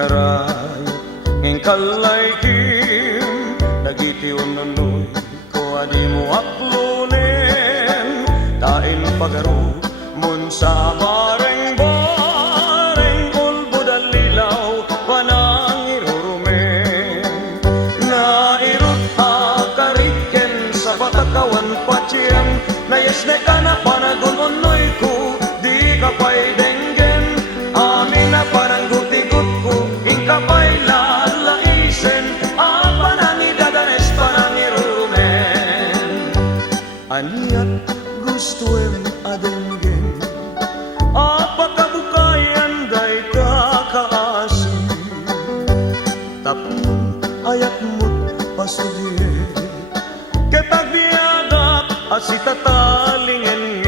Karay ng kalay kim nagitiwan nunoy ko adi mo aklunin tain pagaro mun sa bareng ulbo dalilaw panang irurumen nairut akariken sa patakawan patsiyang nayas na ka na panagon unoy ko di ka pa'y denggen amin na parang kapay lalaisen apa nang idadanes panang irumen aniat gustuem adenggen apa kabukayan day kakaasin tapun ayat mo't pasudye ketag biagak asita talingen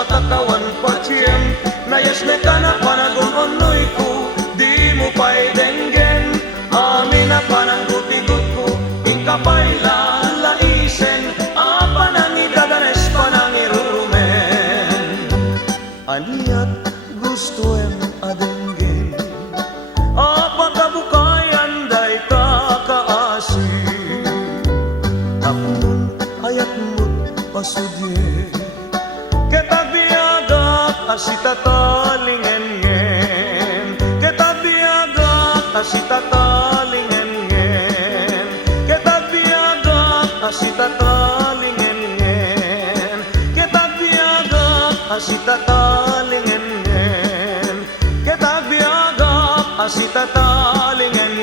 patakawan patsiyem nayas na ka na panagon onoy ko di mo pa'y denggen amin na panang gutigot ko ikapay lalaisen apa nang idadanes panang irurumen aniat gustuem adenggen apa kabukayan day kakaasin tapun ayat mo't pasudye ketag biagak asita talingen ketag biagak asita talingen ketag biagak asita talingen ketag biagak asita talingen ketag biagak asita talingen